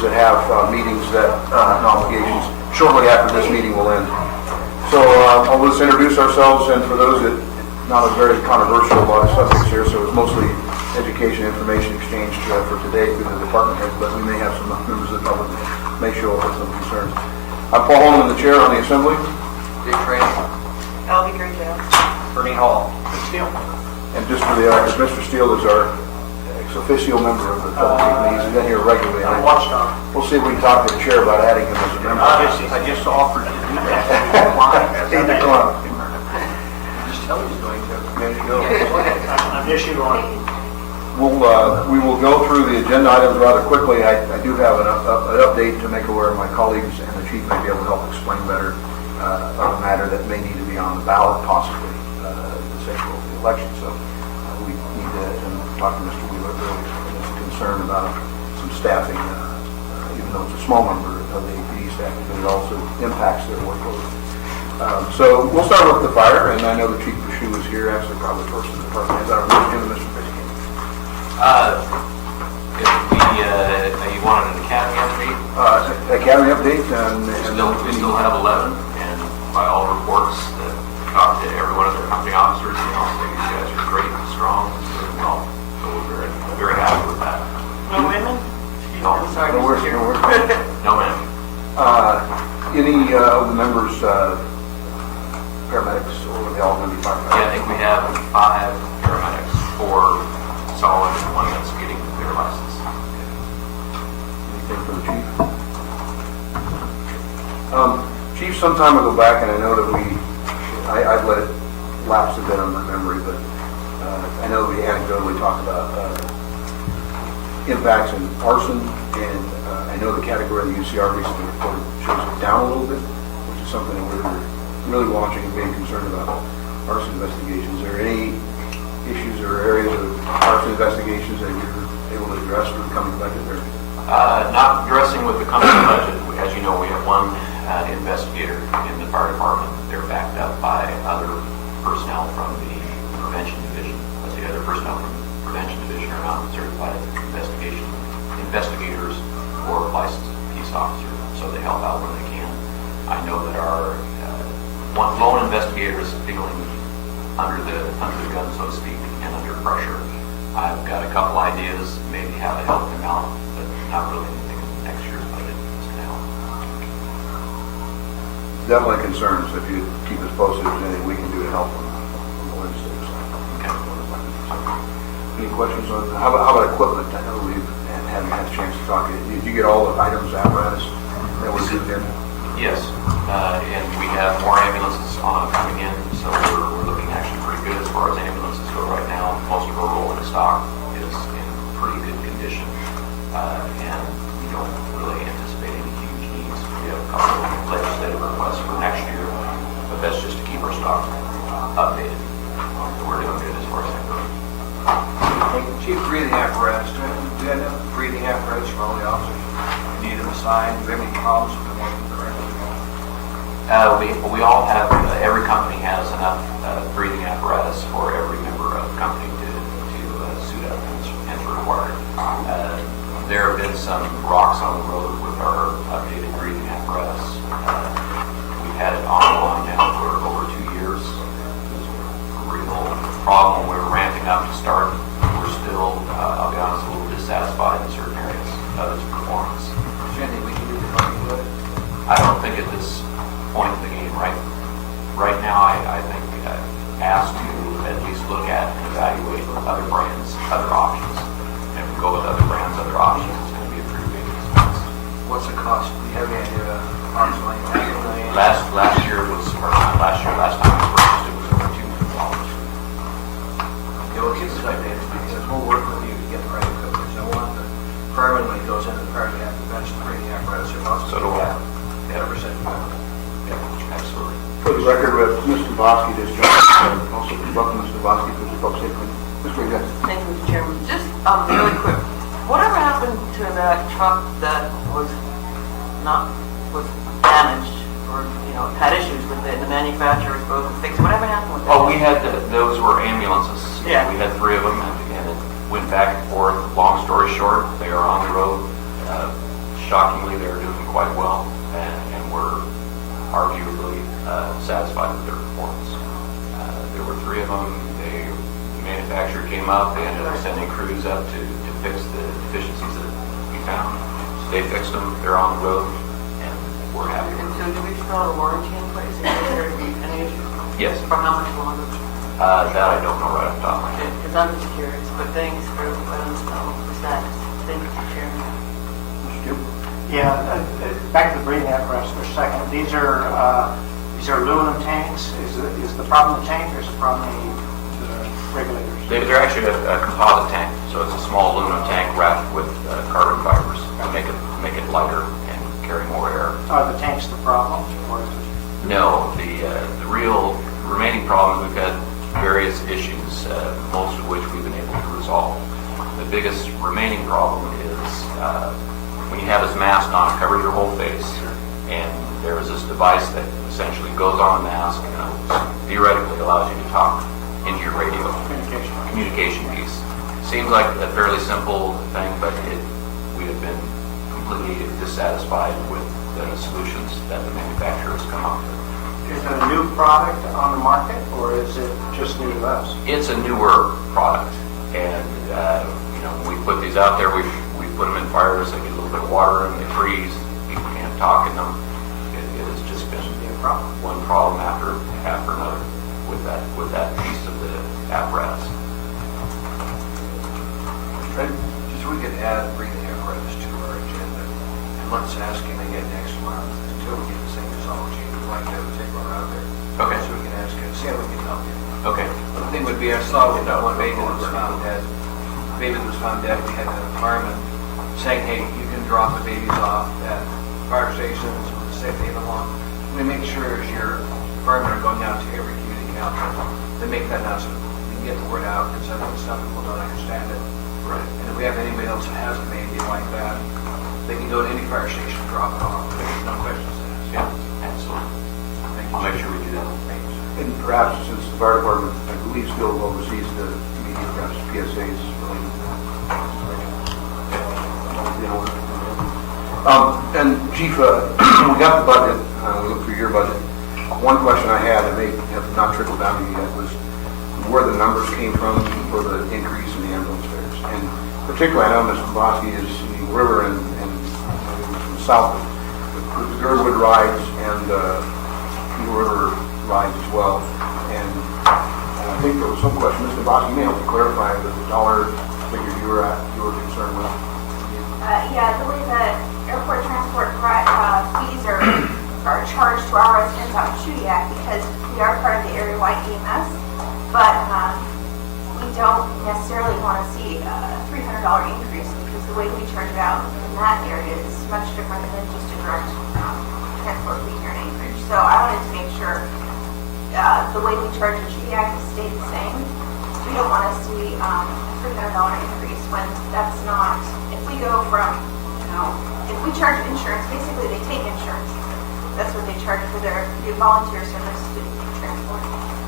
members that have meetings that, and obligations shortly after this meeting will end. So I'll just introduce ourselves, and for those that, not a very controversial subjects here, so it's mostly education, information exchange for today through the department heads, but we may have some members of the public that may show up with some concerns. I'm Paul Holman, the chair on the assembly. Dick Tran. Albie Greenfield. Bernie Hall. Steele. And just for the record, Mr. Steele is our ex officio member of the public. He's been here regularly. I watched on. We'll see if we can talk to the chair about adding him as a member. I just offered to do that. He declined. Just tell him he's going to. There you go. I'm issued on. We will go through the agenda items rather quickly. I do have an update to make aware of my colleagues, and the chief may be able to help explain better on a matter that may need to be on the ballot possibly this April election. So we need to talk to Mr. Wheeler really his concern about some staffing, even though it's a small number of the APD staff, but it also impacts their workload. So we'll start with the fire, and I know the Chief Pashoo is here, actually probably first in the department. Is that Mr. Fitzgerald? You wanted an academy update? Academy update, and We still have 11, and by all reports that talked to every one of their company officers, you know, say these guys are great, strong, doing well. So we're very happy with that. No women? No. I'm sorry. No worries, Mr. no worries. Chair. No, ma'am. Any of the members paramedics, or are they all going to be firefighters? Yeah, I think we have 5 paramedics, 4 solid, and 1 that's getting their license. Anything for the chief? Chief, some time ago back, and I know that I've let it lapse a bit on my memory, but I know we anecdotally talked about impacts in arson, and I know the category of the UCR recently reported shows it down a little bit, which is something that we're really watching and being concerned about. Arson investigations. Are there any issues or areas of arson investigations that you're able to address with the coming budget? Or? Not addressing with the company budget. As you know, we have 1 investigator in the fire department. They're backed up by other personnel from the prevention division. But the other personnel from the prevention division are not certified investigators or licensed peace officers, so they help out where they can. I know that our one lone investigator is feeling under the gun, so to speak, and under pressure. I've got a couple ideas, maybe how to help him out, but not really anything in next year's budget now. Definitely concerns. If you keep us posted, if there's anything we can do to help them on the legislative side. Okay. Any questions on how about equipment? I know we haven't had a chance to talk. Did you get all the items, apparatus that was in there? Yes, and we have more ambulances coming in, so we're looking actually pretty good as far as ambulances go right now. Most of our rolling stock is in pretty good condition, and we don't really anticipate any huge needs. We have a couple of legislative requests for next year, but that's just to keep our stock updated. So we're doing good as far as that goes. Chief, breathing apparatus. Do you have enough breathing apparatus for all the officers? Need them assigned? Do we have any problems with them working correctly? We all have, every company has enough breathing apparatus for every member of the company to suit up and to require. There have been some rocks on the road with our updated breathing apparatus. We've had it online now for over 2 years. It was a real problem. We were ramping up to start. We're still, I'll be honest, a little dissatisfied in certain areas of its performance. Is there anything we can do to help you with it? I don't think at this point in the game, right now, I think asked to at least look at and evaluate other brands, other options. And if we go with other brands, other options, it's going to be a pretty big expense. What's the cost? Do you have any idea? Approximately $1 million? Last time we purchased it was over $2 million. Okay, well, keep this updated because we'll work with you to get the right equipment. There's no one that permanently goes into the fire prevention breathing apparatus. So do I. Yeah, 100%. Yeah, absolutely. For the record, with Mr. Bosky, this gentleman, also welcome Mr. Bosky to the public safety. Mr. Yes. Thank you, Mr. Chairman. Just really quick, whatever happened to that truck that was damaged or had issues with it, and the manufacturers both fixed? Whatever happened with that? Oh, we had those were ambulances. Yeah. We had 3 of them, and it went back and forth. Long story short, they are on the road. shockingly, they're doing quite well, and we're arguably satisfied with their performance. There were 3 of them. The manufacturer came up, they ended up sending crews up to fix the deficiencies that we found. So they fixed them, they're on the road, and we're happy And with so them. do we still have a warranty in place in case there be any issues? Yes, For how much longer? that I don't know right off the top of my head. Because I'm just curious, but thanks for letting us know the status. Thank you for sharing that. Mr. Jim? Yeah, back to the breathing apparatus for a second. These are aluminum tanks. Is the problem the tank or is the problem the regulators? They're actually a composite tank, so it's a small aluminum tank wrapped with carbon fibers to make it lighter and carry more air. Are the tanks the problem, or is it? No, the real remaining problems, we've had various issues, most of which we've been able to resolve. The biggest remaining problem is when you have this mask on, it covers your whole face, and there is this device that essentially goes on the mask and theoretically allows you to talk into your radio. Communication piece. Seems like a fairly simple thing, but we have been completely dissatisfied with the solutions that the manufacturers come up with. Is it a new product on the market, or is it just new to us? It's a newer product, and when we put these out there, we put them in fires. They get a little bit of water and they freeze. People can't talk in them. It has just been one problem after another with that piece of the apparatus. Just we could add breathing apparatus to our agenda, and let's ask him again next month until we get the same result. We'd like to take one out there. Okay. So we can ask him, see how we can help you. Okay. The thing would be, I saw with that one baby that was found dead. Baby that was found dead, we had a fireman saying, hey, you can drop the babies off at fire stations with the safe haven law. We make sure as your firemen are going out to every community council, they make that announcement. We can get the word out, because some people don't understand it. Right. And if we have anybody else that has a baby like that, they can go to any fire station, drop it off. There's no questions asked. Yeah, absolutely. Thank you. I'll make sure we do that. Thank you. And perhaps since the fire department, I believe, still oversees the media PSAs. And Chief, we got the budget, we looked through your budget. One question I had, that may have not trickled down to you yet, was where the numbers came from for the increase in the ambulance fares. And particularly, I know Mr. Bosky is in the river and from the south, with the Girdwood rides and Eagle River rides as well. And I think there was some question, Mr. Bosky, you may have to clarify the dollar figure you were concerned with. Yeah, I believe that airport transport fees are charged to our residents out in Chudiak because we are part of the area-wide EMS, but we don't necessarily want to see a $300 increase because the way we charge it out in that area is much different than just a direct transport fee here in Anchorage. So I wanted to make sure the way we charge in Chudiak has stayed the same. We don't want to see a $300 increase when that's not. If we go from, if we charge insurance, basically they take insurance. That's what they charge for their volunteer service to transport.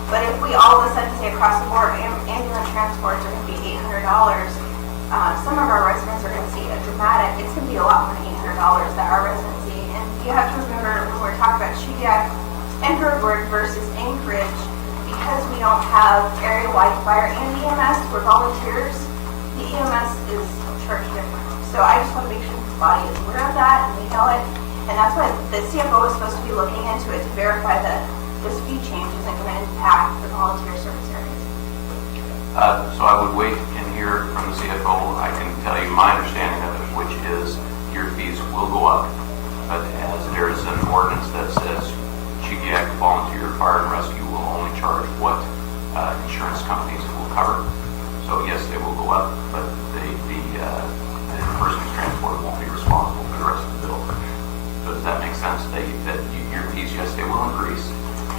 But if we all of a sudden say across the board, ambulance transports are going to be $800, some of our residents are going to see a dramatic, it's going to be a lot more than $800 that our residents see. And you have to remember when we're talking about Chudiak and Girdwood versus Anchorage, because we don't have area-wide fire and EMS, we're volunteers, the EMS is charged different. So I just want to make sure the body is aware of that and we know it. And that's why the CFO is supposed to be looking into it to verify that this fee change isn't going to impact the volunteer service areas. So I would wait and hear from the CFO. I can tell you my understanding of it, which is your fees will go up, but as there is an ordinance that says Chudiak Volunteer Fire and Rescue will only charge what insurance companies will cover. So yes, they will go up, but the person who's transported won't be responsible for the rest of the bill. So does that make sense? That your fees, yes, they will increase,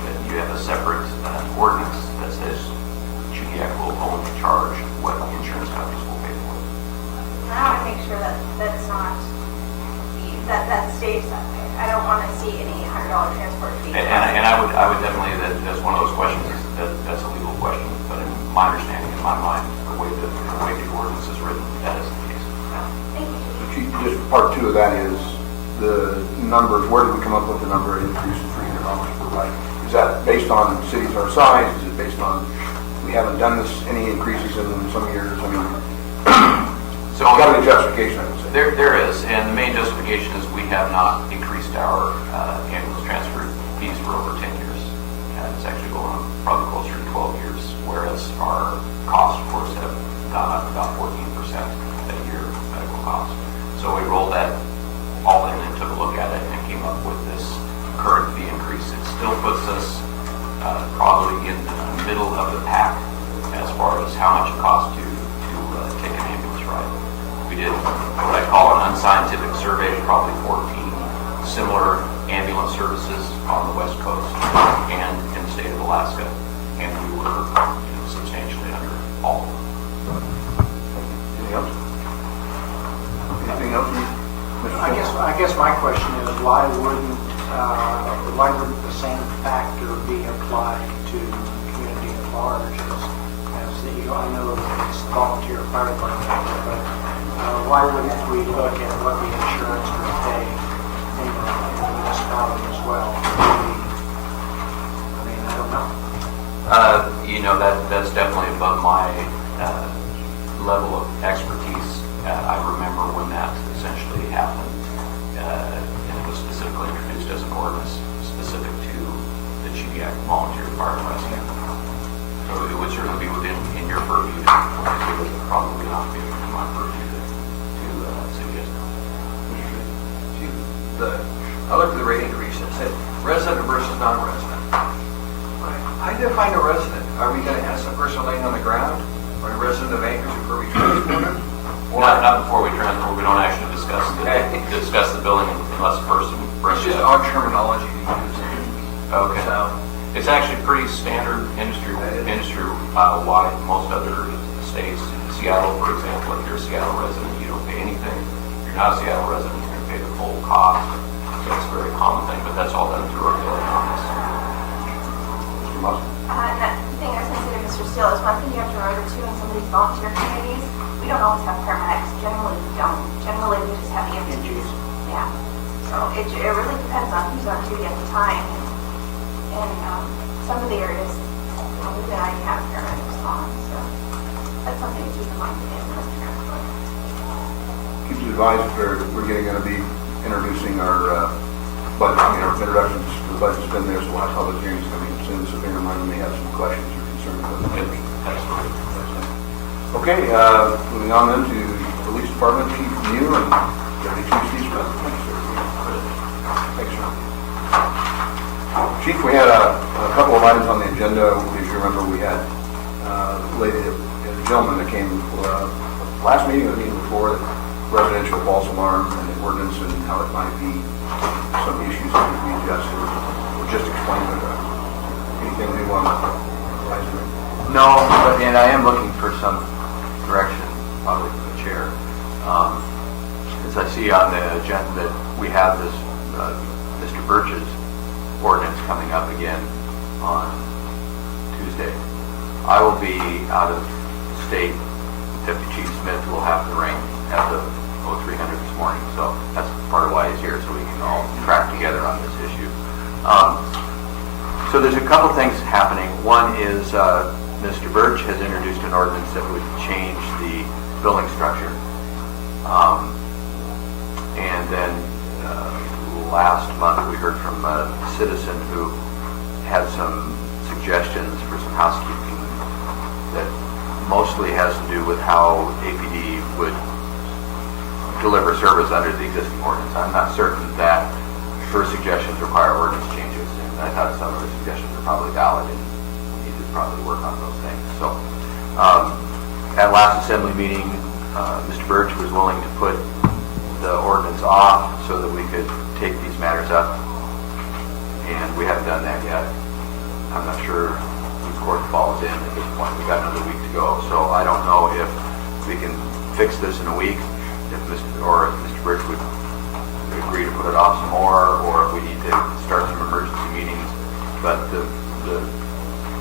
but you have a separate ordinance that says Chudiak will only charge what insurance companies will pay for. And I want to make sure that that's not, that stays that way. I don't want to see any $100 transport fee. And I would definitely, that's one of those questions, that's a legal question, but in my understanding, in my mind, the way the ordinance is written, that is the case. Thank you. So Chief, just part two of that is the numbers, where did we come up with the number of increase of $300 per bike? Is that based on cities our size? Is it based on, we haven't done any increases in some years? I mean, So got to be justification, I would say. there is, and the main justification is we have not increased our ambulance transfer fees for over 10 years. It's actually going on probably closer to 12 years, whereas our costs, of course, have gone up about 14% a year, medical costs. So we rolled that all in and took a look at it and came up with this current fee increase. It still puts us probably in the middle of the pack as far as how much it costs to take an ambulance ride. We did what I call an unscientific survey of probably 14 similar ambulance services on the West Coast and in the state of Alaska, and we were substantially under all of them. Anything else? Anything else? Mr. I guess my question is, why wouldn't the same factor be applied to the community at large as the, I know that it's volunteer fire department, but why wouldn't we look at what the insurance would pay in the municipality as well? I mean, I don't know. That's definitely above my level of expertise. I remember when that essentially happened, and it was specifically introduced as an ordinance specific to the Chidiac Volunteer Fire and Rescue. So it would certainly be in your purview. It would probably not be in my purview to suggest. I looked at the rate increase, it said resident versus non-resident. I define a resident. Are we going to ask the person laying on the ground, or a resident of Anchorage before we transport them? Not before we transport. We don't actually discuss the billing unless a person brings It's it just up. our terminology to use. Okay. So, It's actually pretty standard industry-wide. Most other states, Seattle, for example, if you're a Seattle resident, you don't pay anything. If you're not a Seattle resident, you're going to pay the full cost. So it's a very common thing, but that's all done through our billing office. Mr. Musk? That thing I was going to say to Mr. Steele is one thing you have to remember too in some of these volunteer communities, we don't always have paramedics. Generally, we don't. Generally, we just have EMTs. Yeah. So it really depends on who's on duty at the time. And some of the areas, we did not have paramedics on, so that's something to keep in mind again. Keep you advised, we're going to be introducing our budget, our introductions to the budget's been there, so we'll have public hearings coming soon, so bear in mind we may have some questions or concerns with the members. Okay, moving on then to Police Department Chief Mew and Deputy Chief Steve Smith. Thanks, sir. Chief, we had a couple of items on the agenda. As you remember, we had a gentleman that came last meeting or the meeting before, the residential false alarm and the ordinance and how it might be some issues that we adjusted or just explained it. Anything we want to advise you? No, but and I am looking for some direction, probably from the chair. As I see on the agenda that we have this Mr. Birch's ordinance coming up again on Tuesday. I will be out of state. Deputy Chief Smith will have the ring at the 0300 this morning, so that's part of why he's here, so we can all track together on this issue. So there's a couple things happening. One is Mr. Birch has introduced an ordinance that would change the billing structure. And then last month we heard from a citizen who had some suggestions for some housekeeping that mostly has to do with how APD would deliver service under the existing ordinance. I'm not certain that her suggestions require ordinance changes, and I thought some of her suggestions are probably valid and we need to probably work on those things. So at last assembly meeting, Mr. Birch was willing to put the ordinance off so that we could take these matters up, and we haven't done that yet. I'm not sure whose court falls in at this point. We've got another week to go, so I don't know if we can fix this in a week, if Mr. Birch would agree to put it off some more, or if we need to start some emergency meetings. But the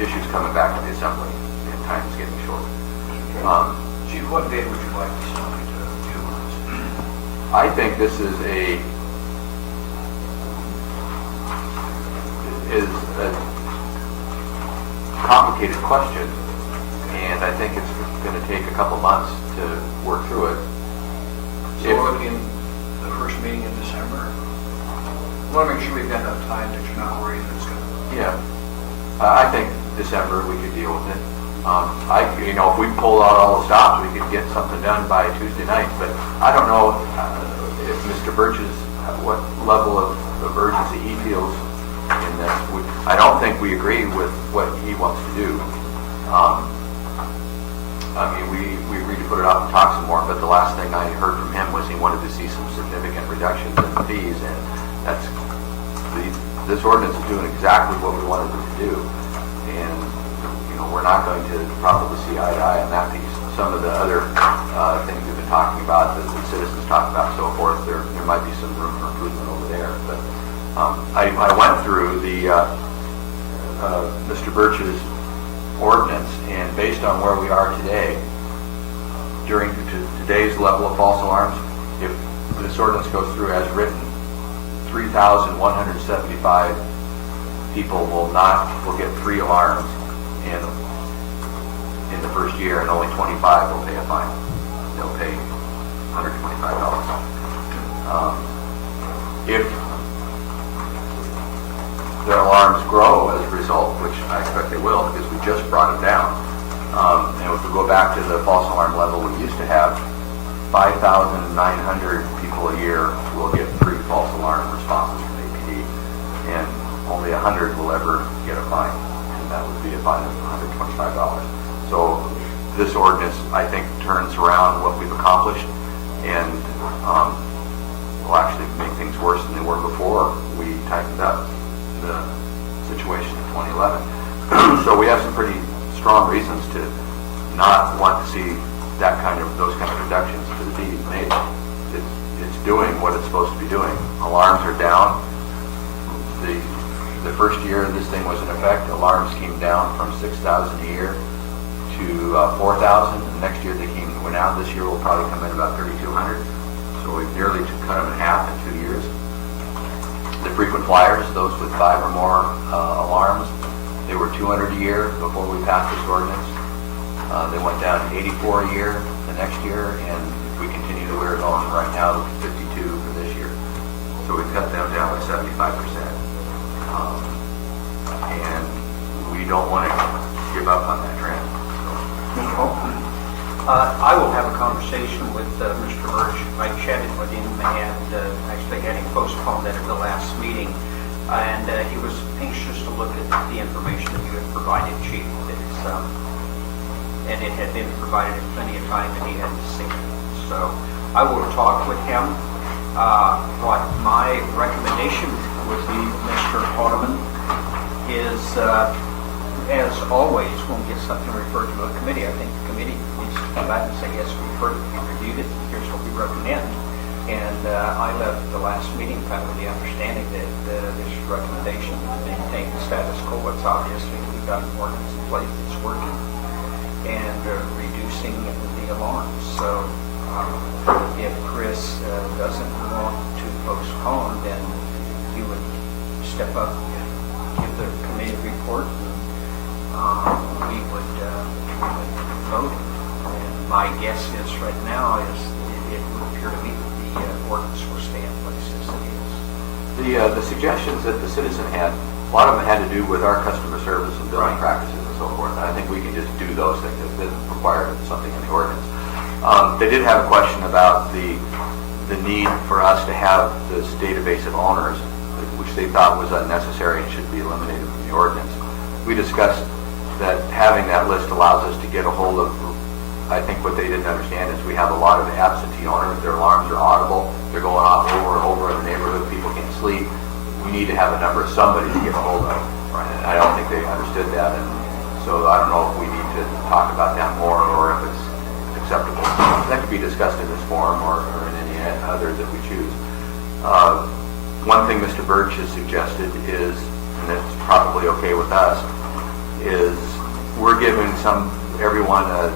issue's coming back to the assembly, and time's getting short. Chief, what date would you like to send me to utilize? I think this is a complicated question, and I think it's going to take a couple months to work through it. So we're looking the first meeting in December. We want to make sure we've got enough time that you're not worried that it's going to. Yeah, I think December we could deal with it. If we pull out all the stops, we could get something done by Tuesday night. But I don't know if Mr. Birch's what level of urgency he feels in this. I don't think we agree with what he wants to do. We agreed to put it off and talk some more. But the last thing I heard from him was he wanted to see some significant reductions in the fees, and this ordinance is doing exactly what we wanted it to do. And we're not going to probably see eye to eye on that piece. Some of the other things we've been talking about, that the citizens talk about, so forth, there might be some room for improvement over there. But I went through the Mr. Birch's ordinance, and based on where we are today, during today's level of false alarms, if this ordinance goes through as written, 3,175 people will get 3 alarms in the first year, and only 25 will pay a fine. They'll pay $125. If the alarms grow as a result, which I expect they will because we just brought them down, and if we go back to the false alarm level we used to have, 5,900 people a year will get 3 false alarm responses from APD, and only 100 will ever get a fine. That would be a fine of $125. So this ordinance, I think, turns around what we've accomplished, and will actually make things worse than they were before we tightened up the situation in 2011. So we have some pretty strong reasons to not want to see those kind of reductions to the fees made. It's doing what it's supposed to be doing. Alarms are down. The first year this thing was in effect, alarms came down from 6,000 a year to 4,000. Next year they went out. This year will probably come in about 3,200. So we've nearly cut them in half in 2 years. The frequent flyers, those with 5 or more alarms, they were 200 a year before we passed this ordinance. They went down to 84 a year the next year, and if we continue the way we're going right now, 52 for this year. So we've cut them down by 75%. And we don't want to give up on that trend. I will have a conversation with Mr. Birch. I chatted with him and actually had him postpone that at the last meeting. And he was anxious to look at the information that you had provided, Chief. And it had been provided at plenty of time and he hadn't seen it. So I will talk with him. What my recommendation would be, Mr. Haldeman, is as always, when we get something referred to a committee, I think the committee needs to come back and say, yes, we've heard it, we reviewed it, here's what we recommend. And I left the last meeting kind of with the understanding that this recommendation to maintain the status quo. It's obviously we've got an ordinance in place that's working and reducing the alarms. So if Chris doesn't want to postpone, then you would step up and give the committee report, and we would vote. And my guess is right now is it would appear to me that the ordinance will stay in place as it is. The suggestions that the citizen had, a lot of them had to do with our customer service and billing practices and so forth. And I think we can just do those things. It doesn't require something in the ordinance. They did have a question about the need for us to have this database of owners, which they thought was unnecessary and should be eliminated from the ordinance. We discussed that having that list allows us to get a hold of, I think what they didn't understand is we have a lot of absentee owners. Their alarms are audible. They're going off over and over in the neighborhood. People can't sleep. We need to have a number of somebody to get a hold of. And I don't think they understood that. And so I don't know if we need to talk about that more or if it's acceptable. That could be discussed in this forum or in any other that we choose. One thing Mr. Birch has suggested is, and it's probably okay with us, is we're giving everyone a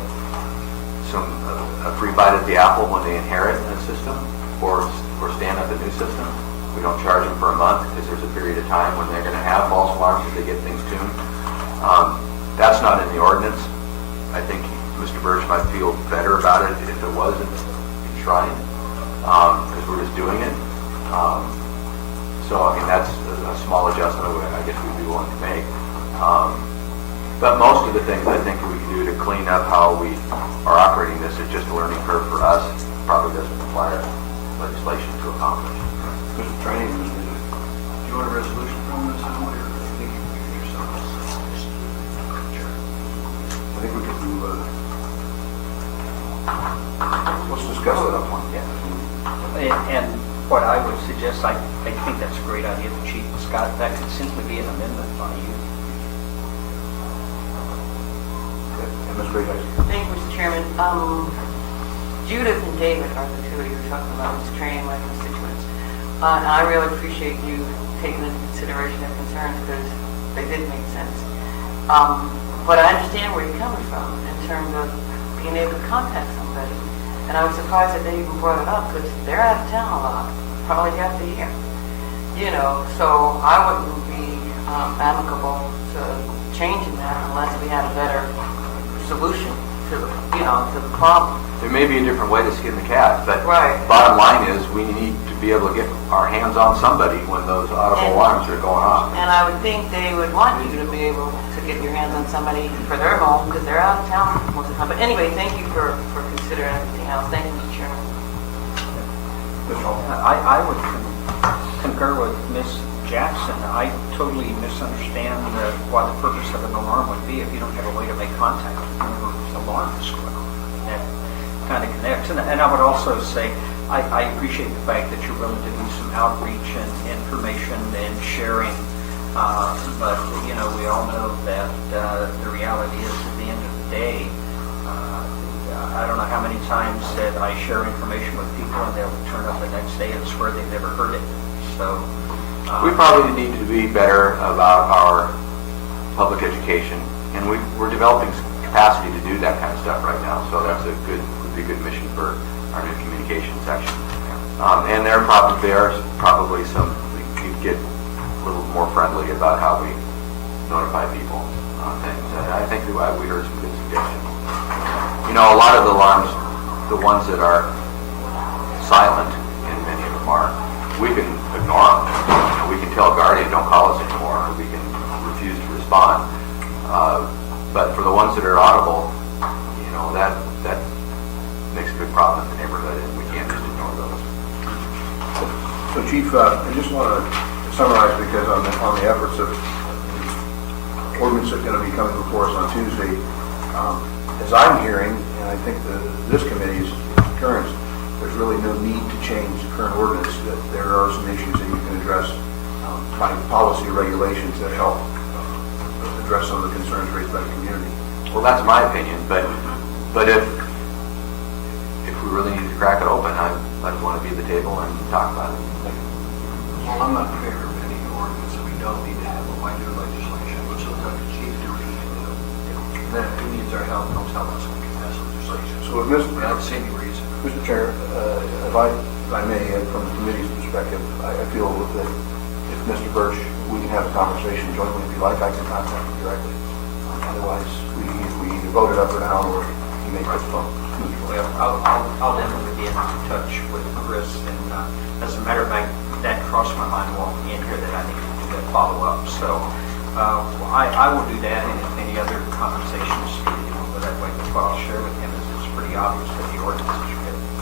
free bite at the apple when they inherit a system. for stand up a new system. We don't charge them for a month because there's a period of time when they're going to have false alarms if they get things tuned. That's not in the ordinance. I think Mr. Birch might feel better about it if it wasn't enshrined, because we're just doing it. So, I mean, that's a small adjustment I guess we'd be willing to make. But most of the things I think we can do to clean up how we are operating this is just a learning curve for us. Probably doesn't require legislation to accomplish. Mr. Trainee, Do you want a resolution from this, Howard, or do you think you can do yourself? I think we could do, let's discuss that up front. And what I would suggest, I think that's a great idea, the Chief Scott, that could simply be an amendment by you. And Ms. Grace, Thank you, Mr. Chairman. Judith and David are the two of you talking about this training my constituents. And I really appreciate you taking into consideration their concerns because they did make sense. But I understand where you're coming from in terms of being able to contact somebody. And I was surprised that they even brought it up because they're out of town a lot, probably half the year. You know, so I wouldn't be amicable to changing that unless we had a better solution to the, to the problem. There may be a different way to skin the cat, but Right. bottom line is we need to be able to get our hands on somebody when those audible alarms are going off. And I would think they would want you to be able to get your hands on somebody for their home because they're out of town most of the time. But anyway, thank you for considering everything else. Thank you, Mr. Chairman. Mr. Hall. I would concur with Ms. Jackson. I totally misunderstand what the purpose of an alarm would be if you don't have a way to make contact with whoever's alarm is going off. That kind of connects. And I would also say, I appreciate the fact that you're willing to do some outreach and information and sharing. But, we all know that the reality is at the end of the day, I don't know how many times that I share information with people and they'll turn up the next day and swear they've never heard it. So We probably need to be better about our public education, and we're developing capacity to do that kind of stuff right now. So that's would be a good mission for our new communication section. And there are probably some, we could get a little more friendly about how we notify people on things. And I think we heard some good suggestions. A lot of the alarms, the ones that are silent, and many of them are, we can ignore them. We can tell Guardian, don't call us anymore, or we can refuse to respond. But for the ones that are audible, that makes a big problem in the neighborhood, and we can't just ignore those. So Chief, I just want to summarize because on the efforts of the ordinance that's going to be coming before us on Tuesday, as I'm hearing, and I think this committee's concurrence, there's really no need to change the current ordinance, that there are some issues that you can address by policy regulations that help address some of the concerns raised by the community. Well, that's my opinion, but if we really need to crack it open, I'd want to be at the table and talk about it. Well, I'm not in favor of any ordinance that we don't need to have a wider legislation, which is what the chief duty to do. Then if he needs our help, he'll tell us we can pass legislation. So if I don't see any reason. Mr. Chair, if I may, from the committee's perspective, I feel that if Mr. Birch, we can have a conversation jointly if you like, I can contact him directly. Otherwise, we either vote it up or down, or he may postpone. Well, I'll definitely be in touch with Chris, and as a matter of fact, that crossed my mind walking in here that I need to do that follow-up. So I will do that, and if any other conversations go that way, what I'll share with him is it's pretty obvious that the ordinance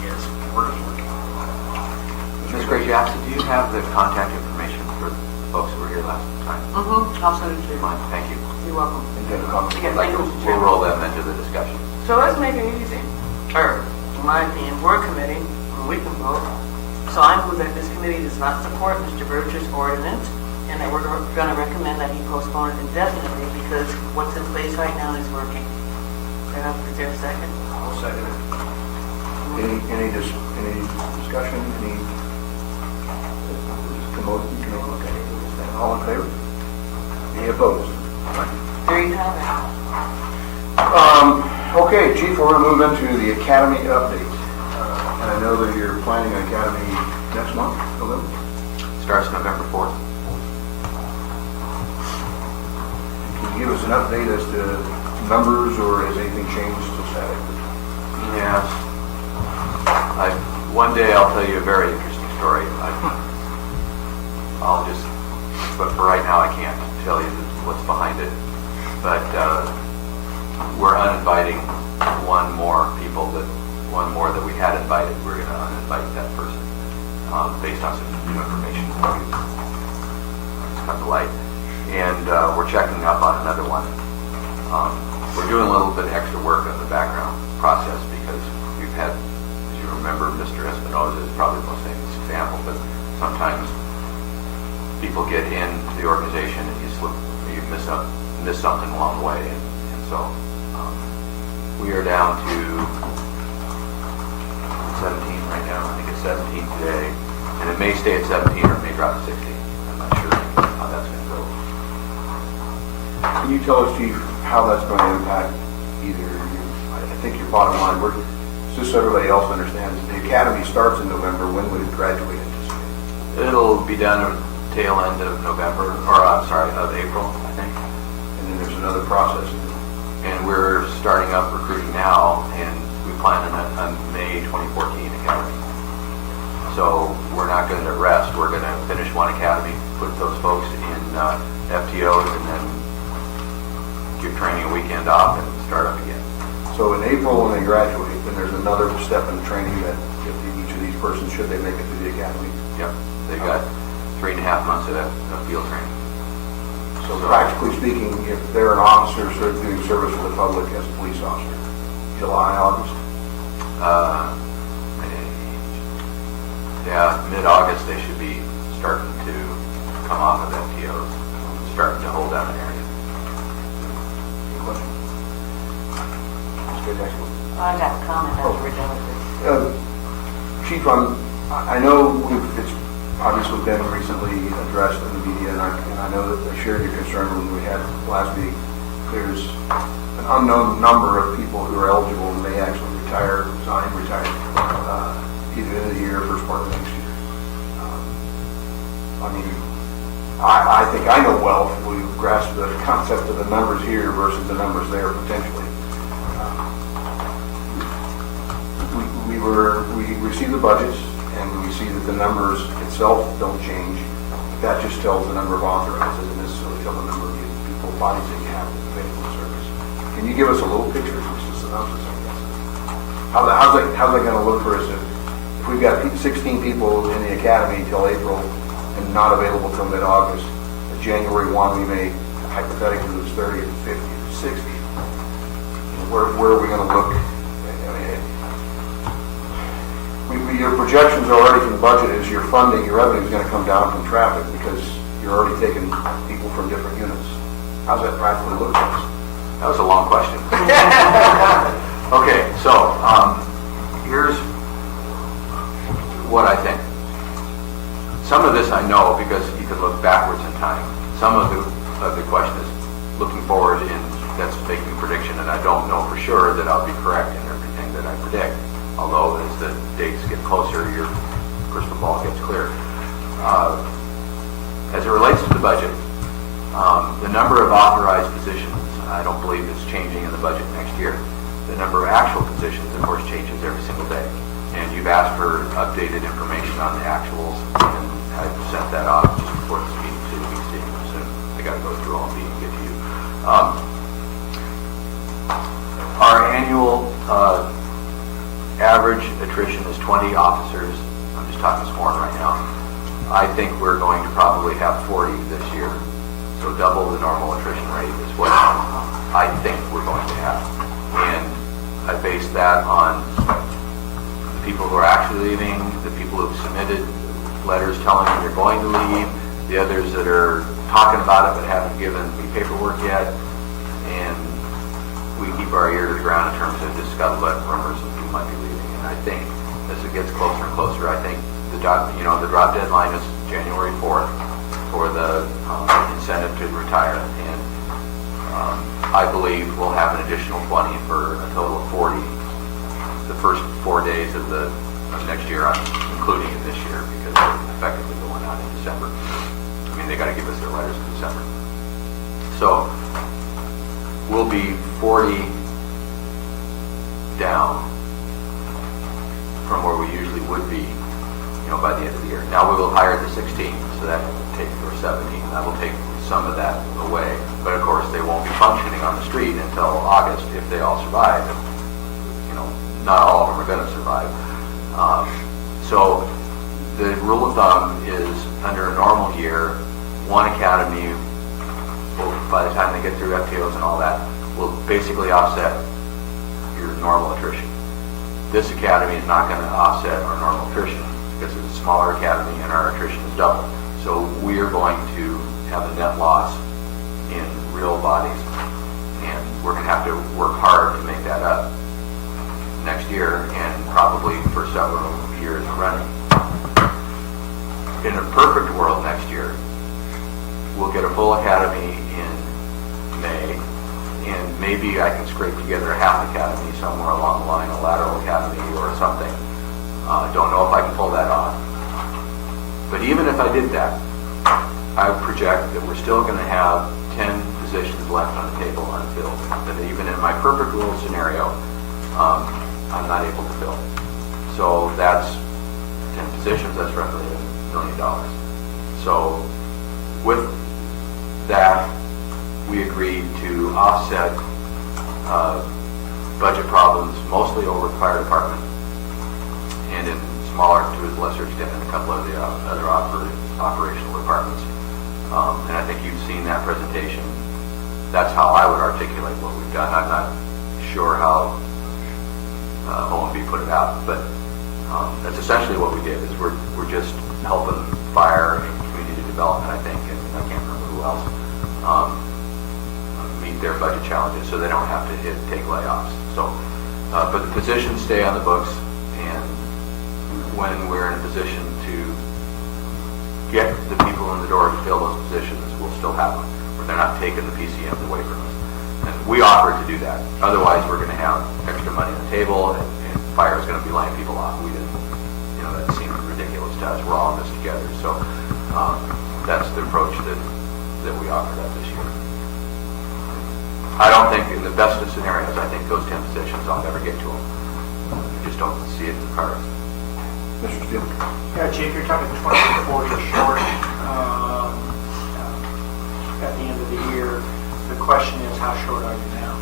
is working. Ms. Grace Jackson, do you have the contact information for the folks who were here last time? I'll send it to you. Mine, thank you. You're welcome. And get a comment. Again, thank you, Mr. We'll Chairman. roll them into the discussion. So let's make it easy. Or, in my opinion, we're a committee, we can vote. So I move that this committee does not support Mr. Birch's ordinance, and that we're going to recommend that he postpone it indefinitely because what's in place right now is working. Is there a second? I'll second it. Any discussion, all in favor? Any opposed? There you have it. Okay, Chief, we're going to move into the Academy update. And I know that you're planning an academy next month, November. Starts November 4th. Can you give us an update as to numbers, or has anything changed since that? Yes. One day I'll tell you a very interesting story. I'll just, but for right now I can't tell you what's behind it. But we're uninviting one more that we had invited. We're going to uninvite that person based on some new information that's come to light. And we're checking up on another one. We're doing a little bit extra work on the background process because we've had, as you remember, Mr. Espinoza is probably the most famous example, but sometimes people get in the organization and you miss something along the way. And so we are down to 17 right now. I think it's 17 today. And it may stay at 17 or it may drop to 16. I'm not sure how that's going to go. Can you tell us, Chief, how that's going to impact either I think your bottom line, just so everybody else understands, the academy starts in November. When would it graduate anticipate? It'll be done at the tail end of November, or I'm sorry, of April, I think. And then there's another process. And we're starting up recruiting now, and we plan on May 2014 academy. So we're not going to rest. We're going to finish one academy, put those folks in FTOs, and then give training a weekend off and start up again. So in April, when they graduate, then there's another step in the training that if each of these persons, should they make it to the academy. Yep. They've got 3.5 months of that field training. So practically speaking, if they're an officer doing service for the public as a police officer, July, August? Mid-August they should be starting to come off of FTOs, starting to hold down an area. Any questions? Let's go next one. I got a comment after we're done with this. Chief, I know it's obviously been recently addressed in the media, and I know that I shared your concern when we had last meeting. There's an unknown number of people who are eligible and may actually retire, either end of the year or first part of next year. I think I know well if we grasp the concept of the numbers here versus the numbers there potentially. We received the budgets, and we see that the numbers itself don't change. That just tells the number of authorized, doesn't necessarily tell the number of people, bodies that you have available in service. Can you give us a little picture, just a synopsis, I guess? How's that going to look for us if we've got 16 people in the academy till April and not available till mid-August? January 1, we may hypothetically lose 30 or 50 or 60. Where are we going to look? Your projections already from the budget is your funding, your revenue is going to come down from traffic because you're already taking people from different units. How's that practically look for us? That was a long question. Okay, so here's what I think. Some of this I know because you can look backwards in time. Some of the question is looking forward, and that's making a prediction, and I don't know for sure that I'll be correct in everything that I predict. Although as the dates get closer, your crystal ball gets clearer. As it relates to the budget, the number of authorized positions, I don't believe is changing in the budget next year. The number of actual positions, of course, changes every single day. And you've asked for updated information on the actuals, and I've sent that off just before this meeting, so you can see them soon. I got to go through all of these and get to you. Our annual average attrition is 20 officers. I'm just talking sworn right now. I think we're going to probably have 40 this year. So double the normal attrition rate is what I think we're going to have. And I base that on the people who are actually leaving, the people who have submitted letters telling them they're going to leave, the others that are talking about it but haven't given me paperwork yet. And we keep our ear to the ground in terms of the scuttlebutt rumors of who might be leaving. And I think as it gets closer and closer, I think the drop deadline is January 4th for the incentive to retire. And I believe we'll have an additional 20 for a total of 40 the first 4 days of the of next year, I'm including it this year because they're effectively going out in December. I mean, they got to give us their letters in December. So we'll be 40 down from where we usually would be, by the end of the year. Now we will hire the 16, so that will take, or 17, that will take some of that away. But of course, they won't be functioning on the street until August if they all survive. Not all of them are going to survive. So the rule of thumb is under a normal year, one academy will, by the time they get through FTOs and all that, will basically offset your normal attrition. This academy is not going to offset our normal attrition because it's a smaller academy and our attrition is double. So we are going to have a net loss in real bodies, and we're going to have to work hard to make that up next year and probably for several years running. In a perfect world next year, we'll get a full academy in May, and maybe I can scrape together a half academy somewhere along the line, a lateral academy or something. Don't know if I can pull that off. But even if I did that, I would project that we're still going to have 10 positions left on the table unfilled. That even in my perfect world scenario, I'm not able to fill. So that's 10 positions, that's roughly $1 million. So with that, we agreed to offset budget problems mostly over the fire department and in smaller to a lesser extent in a couple of the other operational departments. And I think you've seen that presentation. That's how I would articulate what we've done. I'm not sure how OMB put it out, but that's essentially what we did. Is we're just helping fire and community development, I think, and I can't remember who else, meet their budget challenges so they don't have to take layoffs. So, but the positions stay on the books, and when we're in a position to get the people in the door to fill those positions, we'll still have them. Where they're not taking the PCMs away from us. And we offered to do that. Otherwise, we're going to have extra money on the table, and fire is going to be laying people off. We didn't, that seemed ridiculous to us. We're all in this together. So that's the approach that we offered up this year. I don't think, in the best of scenarios, I think those 10 positions, I'll never get to them. I just don't see it in the cards. Mr. Steele? Yeah, Chief, you're talking 20 to 40 short at the end of the year. The question is, how short are you now?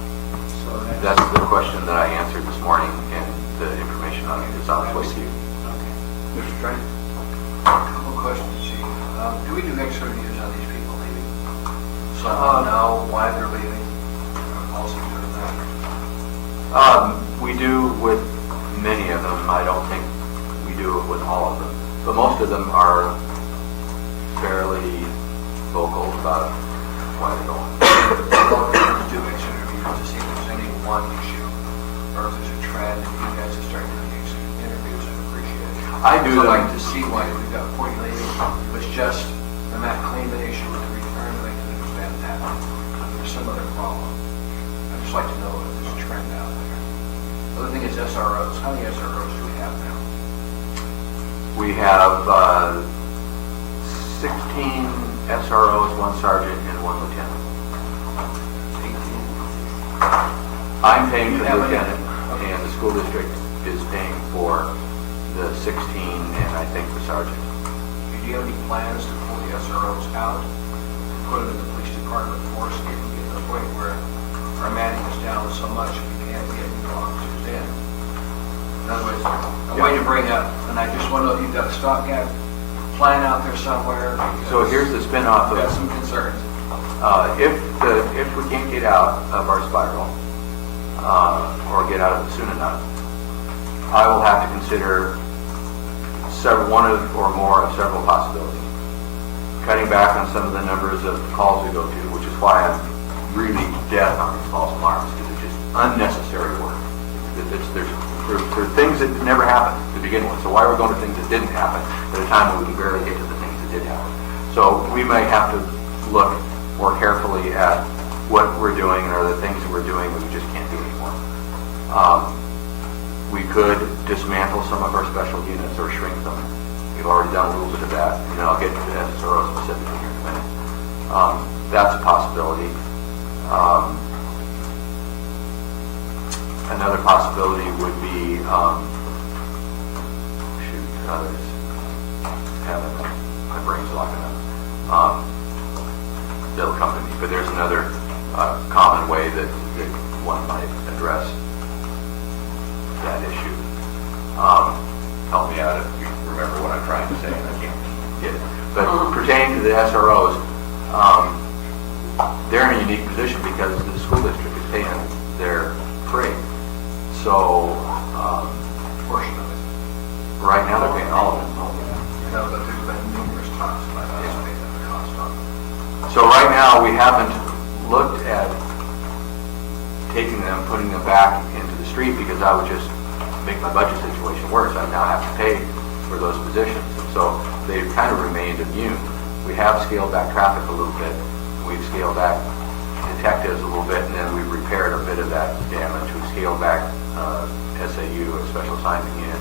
So That's the question that I answered this morning, and the information on it is on its way to you. Okay. Mr. Train? Couple questions, Chief. Do we do extra reviews on these people leaving? So we know why they're leaving? Policies or not? We do with many of them. I don't think we do it with all of them. But most of them are fairly vocal about why they're going. Do extra reviews to see if there's any one issue or if there's a trend and you guys are starting to do interviews. I appreciate it. I do I'd them. like to see why we've got 40 leaving. It was just the Matt Clean issue with the return, and I can understand that. There's some other problem. I'd just like to know if there's a trend out there. The other thing is SROs. How many SROs do we have now? We have 16 SROs, 1 sergeant, and 1 lieutenant. 18. I'm paying for You the have any- lieutenant, and the school district is paying for the 16 and I think the sergeant. Do you have any plans to pull the SROs out, put them in the police department force, get to the point where our manning is down so much we can't get new officers in? In other words, a way to bring up, and I just want to know if you've got a stopgap plan out there somewhere. So here's the spin-off I've got of, some concerns. if we can't get out of our spiral, or get out of it soon enough, I will have to consider one or more of several possibilities. Cutting back on some of the numbers of calls we go to, which is why I'm really death on these false alarms, because it's just unnecessary work. There are things that never happened to begin with, so why are we going to things that didn't happen at a time when we can barely get to the things that did happen? So we may have to look more carefully at what we're doing, or the things that we're doing we just can't do anymore. We could dismantle some of our special units or shrink them. We've already done a little bit of that, and I'll get to that SRO specifically here in a minute. That's a possibility. Another possibility would be, others haven't, my brain's locking up. They'll come to me, but there's another common way that one might address that issue. Help me out if you remember what I'm trying to say, and I can't get it. But pertaining to the SROs, they're in a unique position because the school district is paying their parade. So, Portion of it. right now they're paying all of it. You know, but there's been numerous talks about estimating the cost on it. So right now, we haven't looked at taking them, putting them back into the street because I would just make my budget situation worse. I now have to pay for those positions. And so they've kind of remained immune. We have scaled back traffic a little bit. We've scaled back detectives a little bit, and then we've repaired a bit of that damage. We've scaled back SAU, a special assignment unit.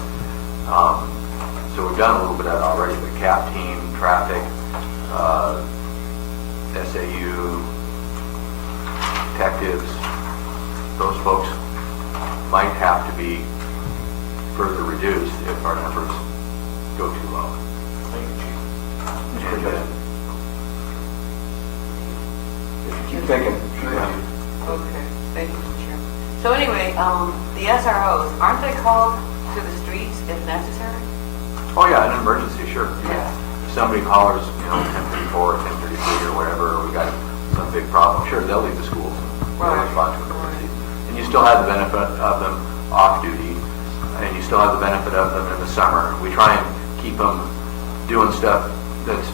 So we've done a little bit of that already. The CAP team, traffic, SAU, detectives, those folks might have to be further reduced if our numbers go too low. Thank you, Chief. And then, If you keep thinking. Okay, thank you, Mr. Chairman. So anyway, the SROs, aren't they called to the streets if necessary? oh yeah, an emergency, sure. Yeah. If somebody hollers, 10:34 or 10:33 or whatever, or we got some big problem, sure, they'll leave the schools. They'll Right. respond to an emergency. And you still have the benefit of them off duty, and you still have the benefit of them in the summer. We try and keep them doing stuff that's,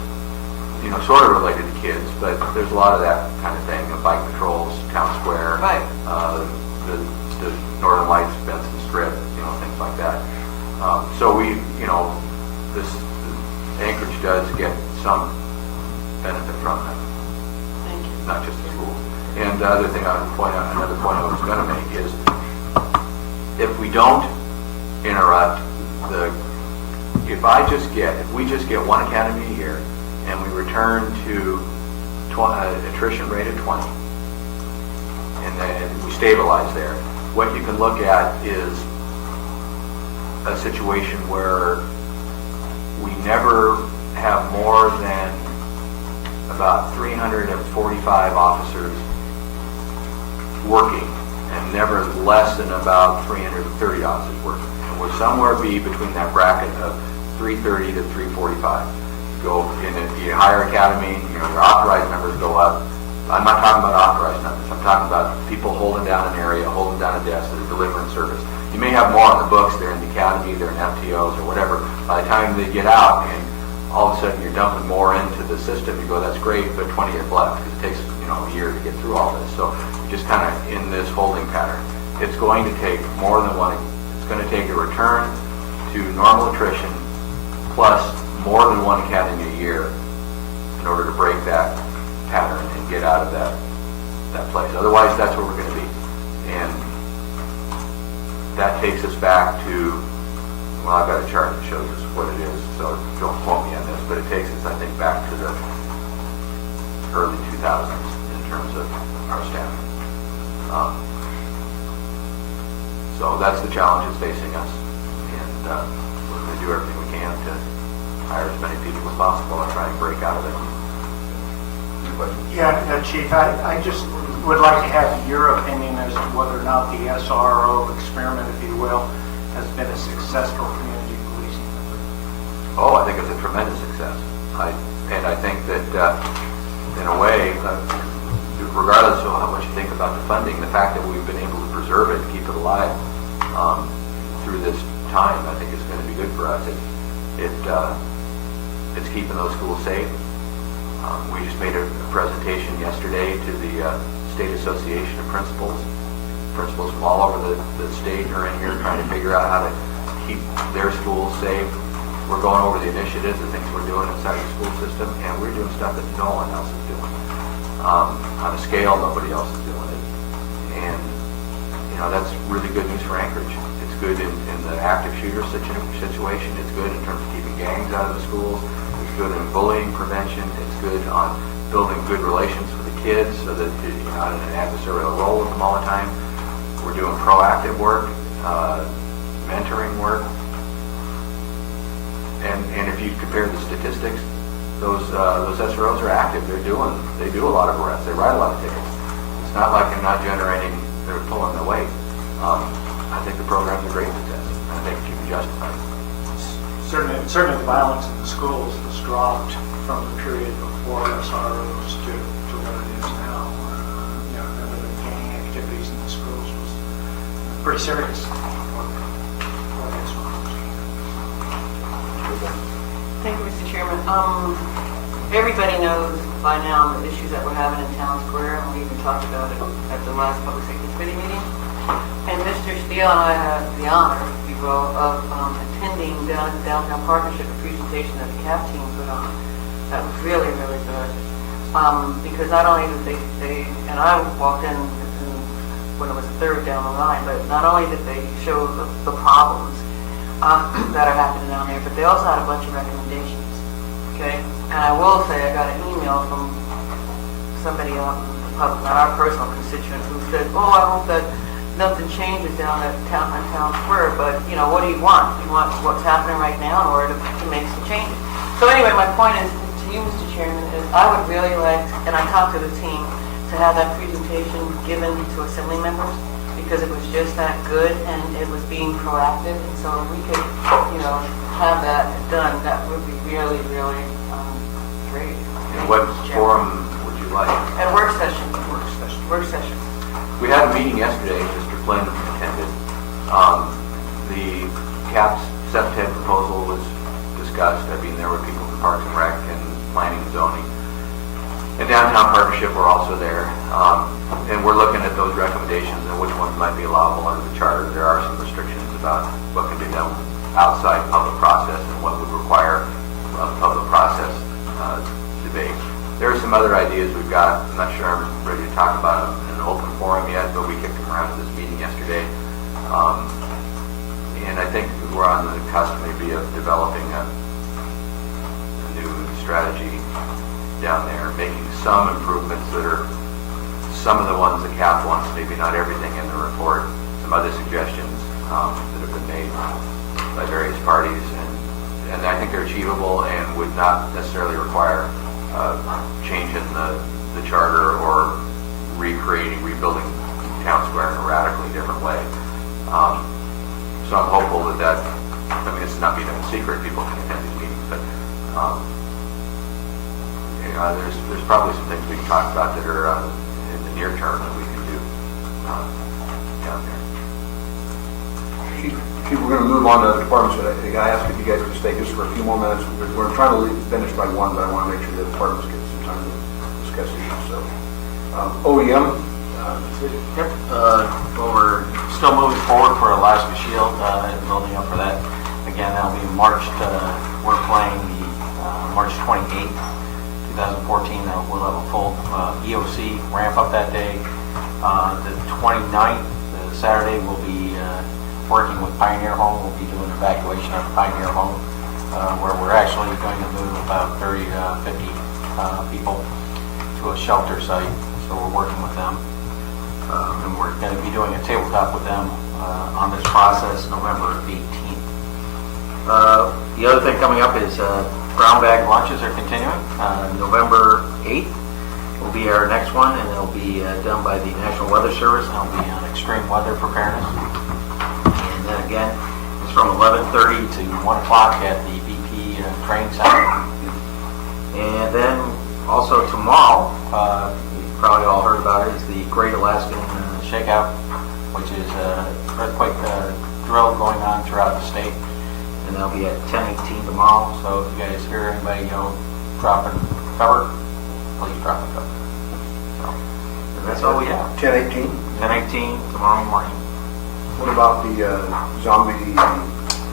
sort of related to kids, but there's a lot of that kind of thing, bike patrols, town square, Right. the Northern Lights, Benson Strip, things like that. So we, this Anchorage does get some benefit from that, Thank you. not just the schools. And the other thing another point I was going to make is, if we don't interrupt if we just get one academy a year, and we return to attrition rate of 20, and then we stabilize there, what you can look at is a situation where we never have more than about 345 officers working, and never less than about 330 officers working. And we'll somewhere be between that bracket of 330 to 345. Go in a higher academy, your authorized numbers go up. I'm not talking about authorized numbers. I'm talking about people holding down an area, holding down a desk that are delivering service. You may have more on the books, they're in the academy, they're in FTOs or whatever. By the time they get out and all of a sudden you're dumping more into the system, you go, that's great, but 20 have left, because it takes a year to get through all this. So you're just kind of in this holding pattern. It's going to take more than one. It's going to take a return to normal attrition plus more than one academy a year in order to break that pattern and get out of that place. Otherwise, that's where we're going to be. And that takes us back to, well, I've got a chart that shows us what it is, so don't quote me on this, but it takes us, I think, back to the early 2000s in terms of our staffing. So that's the challenge that's facing us, and we're going to do everything we can to hire as many people as possible and try and break out of it. Yeah, Chief, I just would like to have your opinion as to whether or not the SRO experiment, if you will, has been a successful community policing effort. Oh, I think it's a tremendous success. And I think that, in a way, regardless of how much you think about the funding, the fact that we've been able to preserve it, keep it alive through this time, I think is going to be good for us. It's keeping those schools safe. We just made a presentation yesterday to the State Association of Principals. Principals from all over the state are in here trying to figure out how to keep their schools safe. We're going over the initiatives, the things we're doing inside the school system, and we're doing stuff that no one else is doing. On a scale, nobody else is doing it. And, that's really good news for Anchorage. It's good in the active shooter situation. It's good in terms of keeping gangs out of the schools. It's good in bullying prevention. It's good on building good relations with the kids so that you're not in an adversarial role with them all the time. We're doing proactive work, mentoring work. And if you compare the statistics, those SROs are active. They do a lot of arrests. They write a lot of tickets. It's not like they're not generating, they're pulling their weight. I think the program's a great success. I think it can be justified. Certainly the violence in the schools has dropped from the period before SROs to what it is now. The gang activities in the schools was pretty serious. Thank you, Mr. Chairman. Everybody knows by now the issues that we're having in Town Square, and we even talked about it at the last Public Safety Committee meeting. And Mr. Steele and I had the honor, if you will, of attending Downtown Partnership, a presentation that the CAP team put on. That was really, really good. Because not only did they and I walked in when it was the third down the line, but not only did they show the problems that are happening down there, but they also had a bunch of recommendations. Okay? And I will say I got an email from somebody on the public, not our personal constituent, who said, "Oh, I hope that nothing changes down at Town Square, but what do you want? You want what's happening right now in order to make some changes." So anyway, my point is to you, Mr. Chairman, is I would really like, and I talked to the team, to have that presentation given to assembly members, because it was just that good and it was being proactive. And so if we could, have that done, that would be really, really great. In what forum would you like? At a work session. Work session. We had a meeting yesterday, Mr. Flynn attended. The CAP's SEPTED proposal was discussed. There were people from Parks and Rec and Planning and Zoning. And Downtown Partnership were also there. And we're looking at those recommendations and which ones might be allowable under the charter. There are some restrictions about what can be done outside public process and what would require a public process debate. There are some other ideas we've got. I'm not sure I'm ready to talk about them in an open forum yet, but we kicked them around at this meeting yesterday. And I think we're on the cusp maybe of developing a new strategy down there, making some improvements that are some of the ones the CAP wants, maybe not everything in the report, some other suggestions that have been made by various parties, and I think they're achievable and would not necessarily require change in the charter or rebuilding Town Square in a radically different way. So I'm hopeful that this is not being a secret, people can attend these meetings, but there's probably some things we can talk about that are in the near term that we can do down there. Chief, we're going to move on to the departments. I asked if you guys could stay just for a few more minutes. We're trying to finish by 1, but I want to make sure the departments get some time to discuss issues. So, OEM. Yep. Well, we're still moving forward for Alaska Shield and building up for that. Again, that'll be March. We're playing the March 28th, 2014. We'll have a full EOC ramp up that day. The 29th, Saturday, we'll be working with Pioneer Home. We'll be doing evacuation of Pioneer Home, where we're actually going to move about 30 to 50 people to a shelter site. So we're working with them. And we're going to be doing a tabletop with them on this process November 18th. The other thing coming up is brown bag launches are continuing. November 8th will be our next one, and it'll be done by the National Weather Service, and it'll be on extreme weather preparedness. And then again, it's from 11:30 to 1 o'clock at the BP Training Center. And then also tomorrow, you've probably all heard about it, is the Great Alaskan Shakeout, which is an earthquake drill going on throughout the state. And that'll be at 10:18 tomorrow. So if you guys hear anybody, dropping cover, please drop a cover. So, and that's all we have. 10:18. 10:18 tomorrow morning. What about the zombie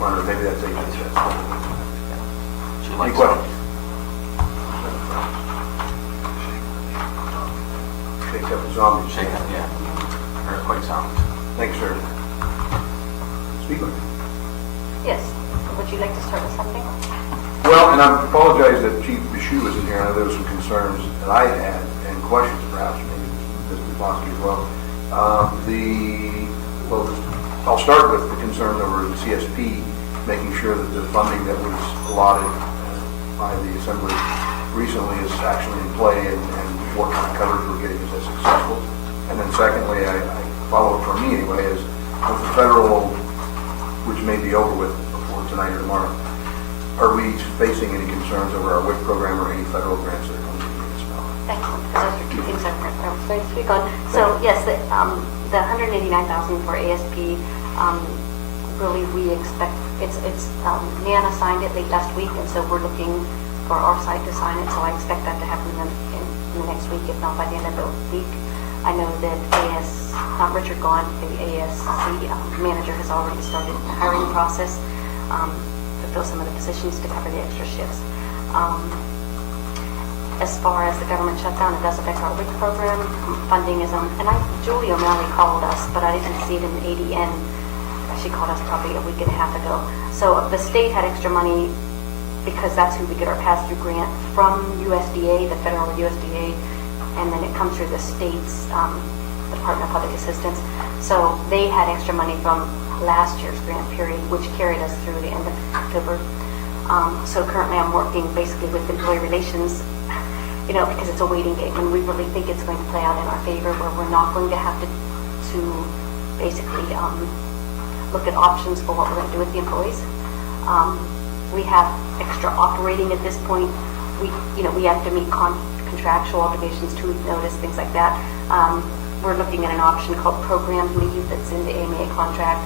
runner? Maybe that's 8. She Any likes questions? Shake up the zombies. Shake up, yeah. Earthquake sounds. Thanks, sir. Speak with me. Yes. Would you like to start with something? Well, and I apologize that Chief Bishu isn't here. I know there were some concerns that I had and questions perhaps, maybe Mr. Bosky as well. I'll start with the concern over the CSP, making sure that the funding that was allotted by the Assembly recently is actually in play and what kind of coverage we're getting is as successful. And then secondly, I follow up from me anyway, is with the federal, which may be over with before tonight or tomorrow, are we facing any concerns over our WIC program or any federal grants that are coming to the municipality? Thank you. Those are two things I was going to speak on. So yes, the $189,000 for ASP, really we expect, NANA signed it late last week, and so we're looking for our side to sign it, so I expect that to happen in the next week, if not by the end of the week. I know that Richard Gaunt, the ASC manager, has already started the hiring process to fill some of the positions to cover the extra shifts. As far as the government shutdown, it does affect our WIC program. Funding is on, and Julie O'Malley called us, but I didn't see it in the ADN. She called us probably a week and a half ago. So the state had extra money because that's who we get our pass-through grant from USDA, the federal USDA, and then it comes through the state's Department of Public Assistance. So they had extra money from last year's grant period, which carried us through the end of October. So currently I'm working basically with employee relations, because it's a waiting game, and we really think it's going to play out in our favor, where we're not going to have to basically look at options for what we're going to do with the employees. We have extra operating at this point. We have to meet contractual obligations, 2-week notice, things like that. We're looking at an option called program leave that's in the AMA contract,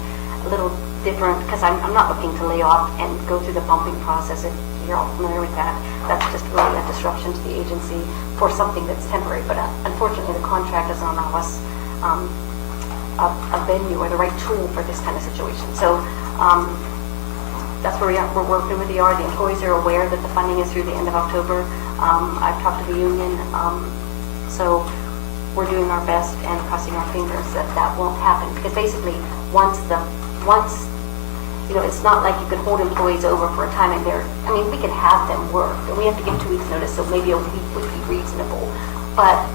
a little different, because I'm not looking to lay off and go through the bumping process. If you're all familiar with that, that's just really a disruption to the agency for something that's temporary. But unfortunately, the contract doesn't allow us a venue or the right tool for this kind of situation. So that's where we are. We're working with the ER. The employees are aware that the funding is through the end of October. I've talked to the union, so we're doing our best and crossing our fingers that won't happen. Because basically, once it's not like you can hold employees over for a time and we can have them work, and we have to give 2 weeks notice, so maybe a week would be reasonable. But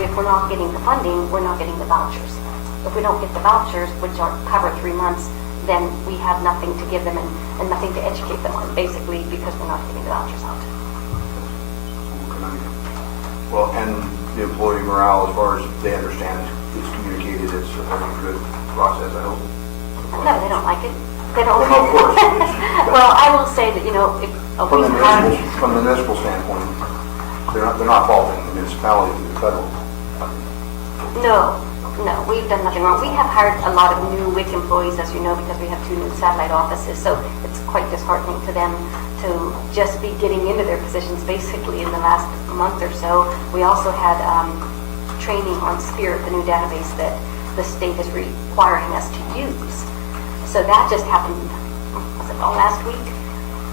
if we're not getting the funding, we're not getting the vouchers. If we don't get the vouchers, which are covered 3 months, then we have nothing to give them and nothing to educate them on, basically, because we're not getting the vouchers out. Well, and the employee morale, as far as they understand, is communicated. It's a very good process, I hope. No, they don't like it. They don't. Well, of course. Well, I will say that, if From the municipal standpoint, they're not faulting the municipality or the federal funding. No, we've done nothing wrong. We have hired a lot of new WIC employees, as you know, because we have 2 new satellite offices, so it's quite disheartening to them to just be getting into their positions basically in the last month or so. We also had training on Spirit, the new database that the state is requiring us to use. So that just happened, was it all last week?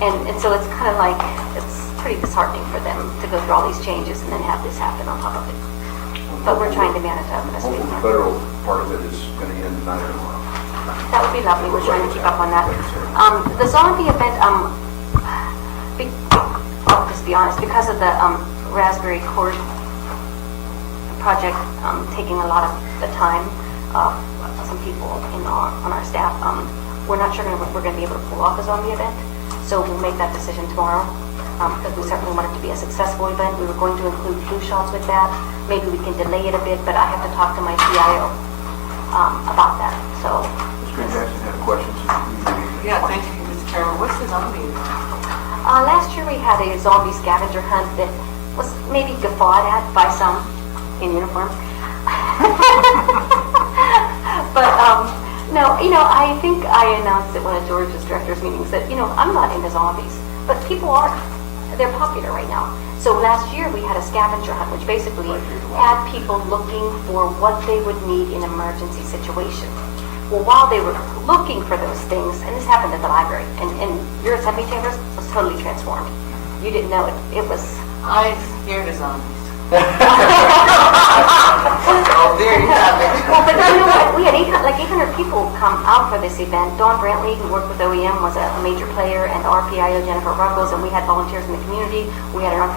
And so it's kind of like, it's pretty disheartening for them to go through all these changes and then have this happen on top of it. But we're trying to manage that the best we Hopefully can. the federal part of it is going to end tonight or tomorrow. That would be lovely. We're trying to keep up on that. The zombie event, I'll just be honest, because of the Raspberry Court project taking a lot of the time of some people on our staff, we're not sure if we're going to be able to pull off a zombie event. So we'll make that decision tomorrow, because we certainly want it to be a successful event. We were going to include flu shots with that. Maybe we can delay it a bit, but I have to talk to my CIO about that. So. Mr. Jackson had questions. Yeah, thank you, Mr. Chairman. What's the zombie? Last year we had a zombie scavenger hunt that was maybe guffawed at by some in uniform. But no, I think I announced at one of George's directors meetings that, I'm not into zombies, but people are. They're popular right now. So last year we had a scavenger hunt, which basically had people looking for what they would need in an emergency situation. Well, while they were looking for those things, and this happened at the library, and your assembly chambers was totally transformed. You didn't know it. It was... I'm scared of zombies. Oh, there you have it. Well, but you know what? We had 800 people come out for this event. Dawn Brantley, who worked with OEM, was a major player, and RPIO Jennifer Ruggles, and we had volunteers in the community. We had an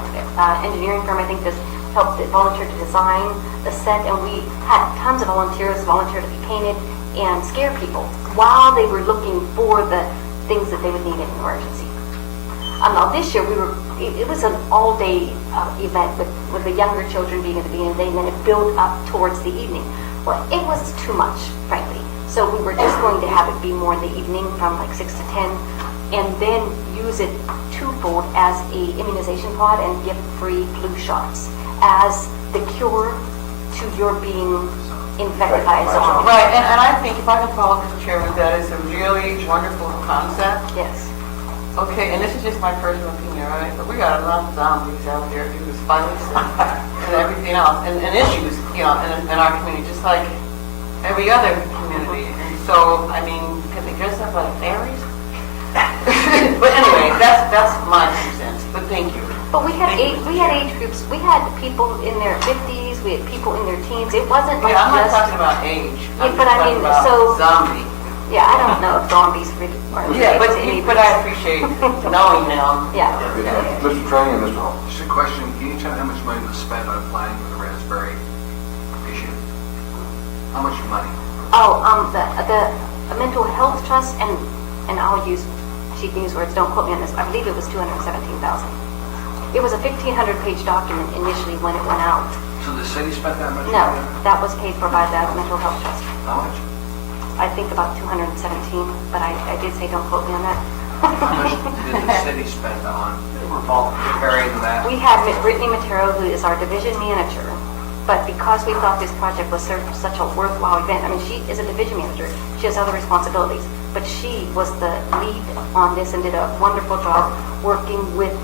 engineering firm, I think, that helped volunteer to design the set, and we had tons of volunteers volunteer to be painted and scare people while they were looking for the things that they would need in an emergency. Now this year it was an all-day event with the younger children being at the beginning of the day, and then it built up towards the evening. Well, it was too much, frankly. So we were just going to have it be more in the evening from like 6 to 10, and then use it twofold as a immunization pod and give free flu shots as the cure to your being infected by a zombie. Right, and I think if I can follow Mr. Chairman, that is a really wonderful concept. Yes. Okay, and this is just my personal opinion, right? But we got a lot of zombies out there due to violence and everything else, and issues, you know, in our community, just like every other community. And so, I mean, can they dress up like fairies? But anyway, that's my 2 cents. But thank you. But we had age groups. We had people in their 50s. We had people in their teens. It wasn't like Yeah, I'm not just. talking about age. Yeah, I'm but just I mean, talking about so- zombie. Yeah, I don't know if zombies really are Yeah, related to any. but I appreciate knowing now. Yeah. Mr. Trainee and Mr. Hall. Just a question, can you tell me how much money was spent on applying for the raspberry issue? How much money? Oh, the mental health trust, and I'll use cheap news words. Don't quote me on this. I believe it was $217,000. It was a 1,500-page document initially when it went out. So the city spent that much No, money? that was paid for by the mental health trust. How much? I think about 217, but I did say don't quote me on that. How much did the city spend on preparing that? We had Brittany Matero, who is our division manager, but because we thought this project was such a worthwhile event, I mean, she is a division manager, she has other responsibilities, but she was the lead on this and did a wonderful job working with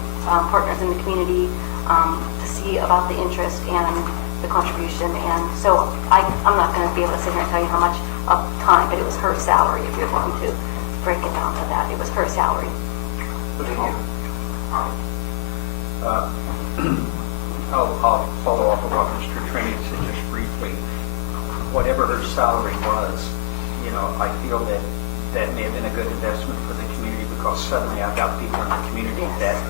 partners in the community to see about the interest and the contribution. And so I'm not going to be able to sit here and tell you how much of time, but it was her salary, if you're going to break it down to that. It was her salary. I'll follow up on what Mr. Trainee said just briefly. Whatever her salary was, you know, I feel that may have been a good investment for the community, because suddenly I've got people in the community that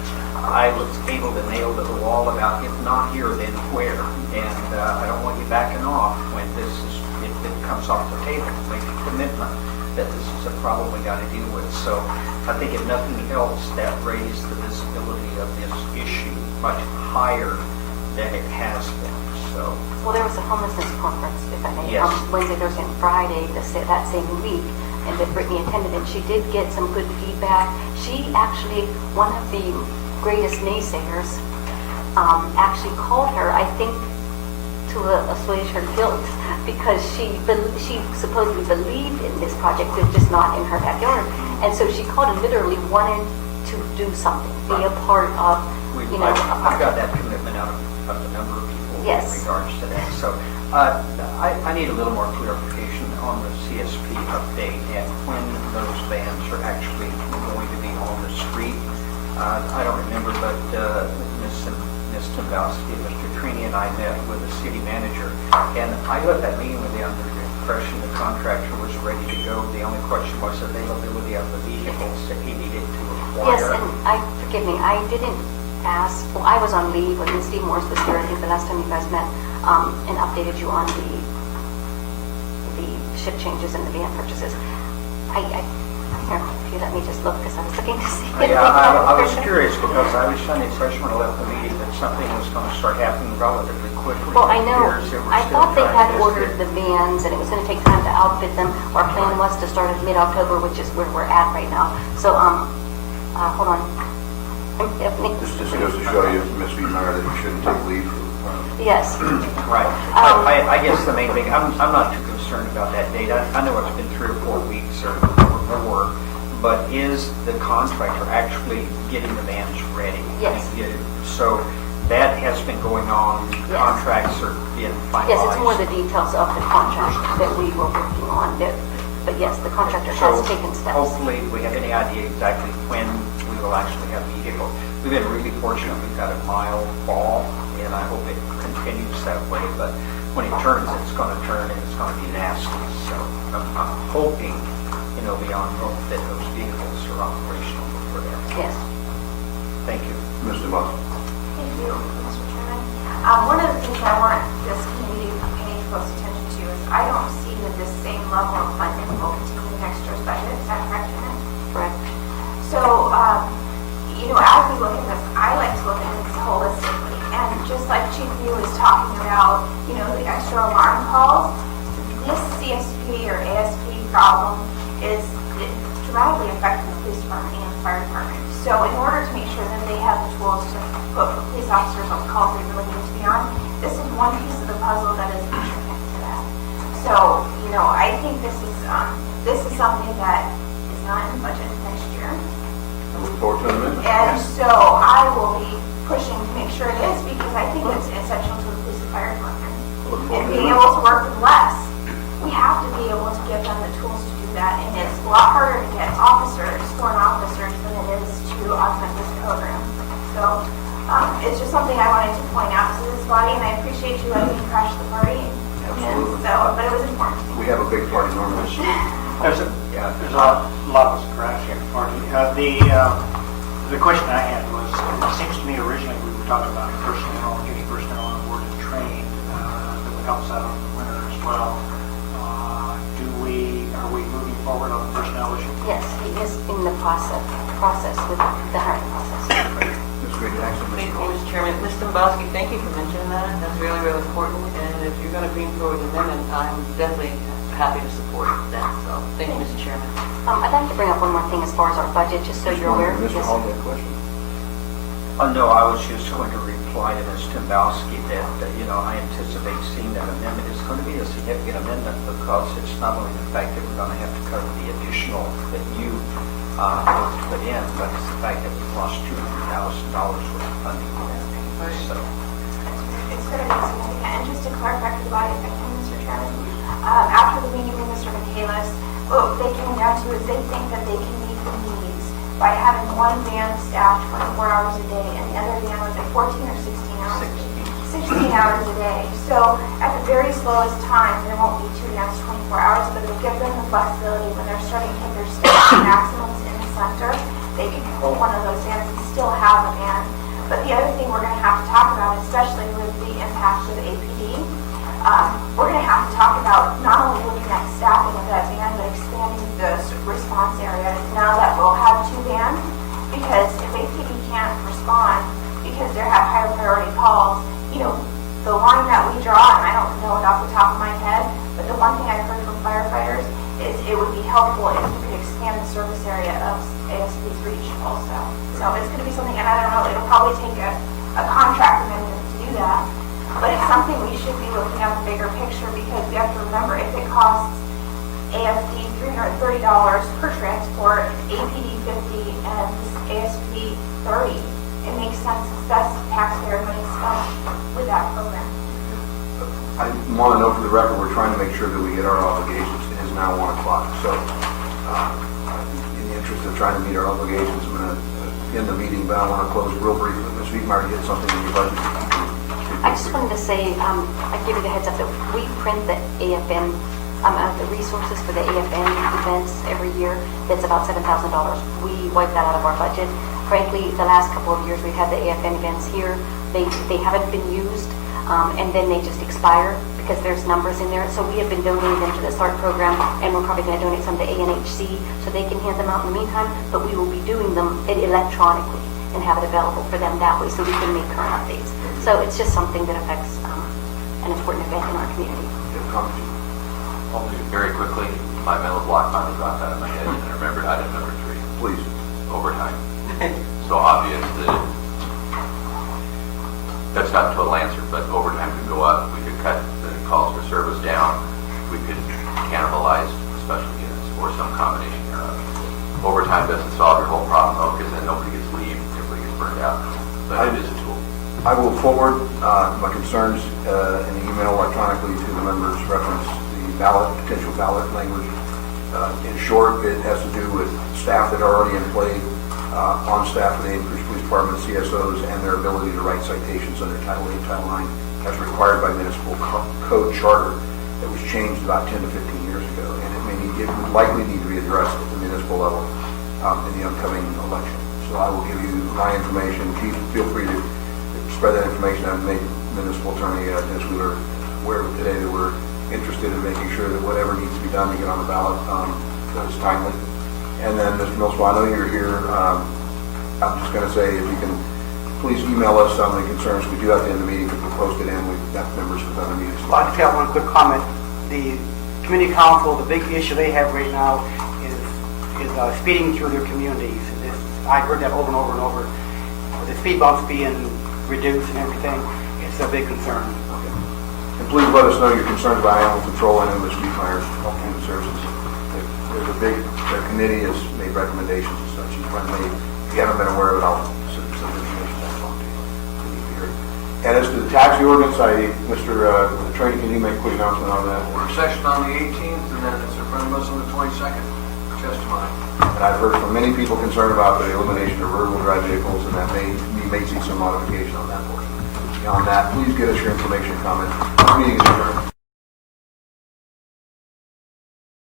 I was able to nail to the wall about, if not here, then where. And I don't want you backing off when if it comes off the table. Make a commitment that this is a problem we got to deal with. So I think if nothing else, that raised the visibility of this issue much higher than it has been. So, Well, there was a homelessness conference, if I may, Yes. Wednesday, Thursday, and Friday that same week, and that Brittany attended, and she did get some good feedback. She actually, one of the greatest naysayers, actually called her, I think, to assuage her guilt, because she supposedly believed in this project, but just not in her backyard. And so she called and literally wanted to do something, be a part of, you know, a I've got project. that commitment out of a number of people Yes. in regards to that. So I need a little more clarification on the CSP update and when those vans are actually going to be on the street. I don't remember, but Ms. Tombowski, Mr. Trini, and I met with the city manager, and I left that meeting with the impression the contractor was ready to go. The only question was availability of the vehicles that he needed to acquire. Yes, and forgive me, I didn't ask, well, I was on leave when Steve Morris was here, I think the last time you guys met, and updated you on the shift changes and the van purchases. Here, if you let me just look, because I was looking to see. Yeah, I was curious, because I was under the impression when I left the meeting that something was going to start happening relatively quickly. Well, I know, It appears that we're I still thought they trying had to get ordered the vans, and it was going to take time to outfit them. Our plan was to start at mid-October, which is where we're at right now. So, hold on. This just goes to show you, Ms. Meyer, that you shouldn't take leave. Yes. Right. I guess the main thing, I'm not too concerned about that date. I know it's been 3 or 4 weeks or more, but is the contractor actually getting the vans ready? Yes. So that has been going on. Yes. Contracts are being finalized. Yes, it's more the details of the contract that we were working on. But yes, the contractor has taken steps. Hopefully, we have any idea exactly when we will actually have vehicles. We've been really fortunate. We've got a mile fall, and I hope it continues that way. But when it turns, it's going to turn and it's going to be nasty. So I'm hoping, beyond hope, that those vehicles are operational for them. Yes. Thank you. Mr. Moss. Thank you, Mr. Chairman. One of the things I want this community to pay close attention to is I don't see that this same level of funding will continue next year's budget. Is that correct, Janet? Correct. So, as we look at this, I like to look at this holistically. And just like Chief View was talking about, the extra alarm calls, this CSP or ASP problem is dramatically affecting the police department and the fire department. So in order to make sure that they have the tools to put police officers on the calls they really need to be on, this is one piece of the puzzle that is intricate to that. So, I think this is something that is not in the budget next year. I look forward to an amendment. And so I will be pushing to make sure it is because I think it's essential to the police and fire department. Look forward And to being it. able to work with less, we have to be able to give them the tools to do that. And it's a lot harder to get officers, sworn officers, than it is to augment this program. So it's just something I wanted to point out to this body, and I appreciate you letting me crash the party. Absolutely. But it was important. We have a big party normally. There's a lot of crashing party. The question I had was, it seems to me originally we were talking about personnel, getting personnel on board and trained, that would help us out in the winter as well. Are we moving forward on the personnel issue? Yes, he is in the process with the hiring process. Ms. Green Jackson, Thank Mr. you, Moss. Mr. Chairman. Mr. Dombrowski, thank you for mentioning that. That's really, really important. And if you're going to bring forward the amendment, I'm definitely happy to support that. So thank you, Mr. Chairman. I'd like to bring up one more thing as far as our budget, just so you're aware. Mr. Yes. Hall, you have a question? No, I was just going to reply to Ms. Dombrowski that, I anticipate seeing that amendment. It's going to be a significant amendment because it's not only the fact that we're going to have to cover the additional that you put in, but it's the fact that we've lost $200,000 worth of funding for that. So, It's going to be significant. And just to clarify for the body, if I can, Mr. Chairman, after the meeting with Mr. Michaelis, what they came down to is they think that they can meet the needs by having one van staffed 24 hours a day and the other van was at 14 or 16 hours a day. 16 hours a day. So at the very slowest time, there won't be two vans 24 hours, but it'll give them the flexibility when they're starting to hit their state maximums in the center. They can pull one of those vans and still have a van. But the other thing we're going to have to talk about, especially with the impact of APD, we're going to have to talk about not only looking at staffing of that van, but expanding the response area now that we'll have two vans. Because if APD can't respond because they have higher priority calls, the line that we draw, and I don't know it off the top of my head, but the one thing I've heard from firefighters is it would be helpful if we could expand the service area of ASP's reach also. So it's going to be something, and I don't know, it'll probably take a contract amendment to do that. But it's something we should be looking at the bigger picture because we have to remember if it costs ASP $330 per transport, APD 50, and ASP 30, it makes sense. That's taxpayer money spent with that program. I want to note for the record, we're trying to make sure that we get our obligations. It is now 1 o'clock. So in the interest of trying to meet our obligations, I'm going to end the meeting, but I want to close real briefly. Ms. Wiedemeyer, you had something in your budget? I just wanted to say, I give you the heads up that we print the AFN, the resources for the AFN events every year. That's about $7,000. We wipe that out of our budget. Frankly, the last couple of years we've had the AFN events here. They haven't been used, and then they just expire because there's numbers in there. So we have been donating them to the SART program, and we're probably going to donate some to ANHC so they can hand them out in the meantime. But we will be doing them electronically and have it available for them that way so we can make current updates. So it's just something that affects an important event in our community. Only very quickly, my mental block finally dropped out of my head, and I remembered item number 3. Please. Overtime. So obvious that that's not a total answer, but overtime could go up. We could cut the calls for service down. We could cannibalize special units or some combination thereof. Overtime doesn't solve your whole problem though, because then nobody gets leave, everybody gets burned out. But it is a tool. I will forward my concerns in the email electronically to the members, reference the potential ballot language. In short, it has to do with staff that are already in play, on staff of the Anchorage Police Department, CSOs, and their ability to write citations under Title 8, Title 9, as required by municipal code charter that was changed about 10 to 15 years ago. And it would likely need to be addressed at the municipal level in the upcoming election. So I will give you my information. Chief, feel free to spread that information. I've made Municipal Attorney Dennis Wheeler aware of it today that we're interested in making sure that whatever needs to be done to get on the ballot is timely. And then, Mr. Millspaw, I know you're here. I'm just going to say, if you can please email us some of the concerns we do have to end the meeting, because we'll post it in. We've got members with other meetings. Well, I just have one quick comment. The community council, the big issue they have right now is speeding through their communities. I heard that over and over and over. With the speed bumps being reduced and everything, it's a big concern. Okay. And please let us know your concerns about animal control and the street fires and human services. There's a big, the committee has made recommendations and such. If you haven't been aware of it, I'll send some information back on to you. So you can hear it. And as to the taxi ordinance, Mr. Attorney, can you make a quick announcement on that? Work session on the 18th, and then it's in front of us on the 22nd. Testimony. And I've heard from many people concerned about the elimination of rear-wheel drive vehicles, and that you may see some modification on that portion. Beyond that, please get us your information and comments. This meeting is adjourned.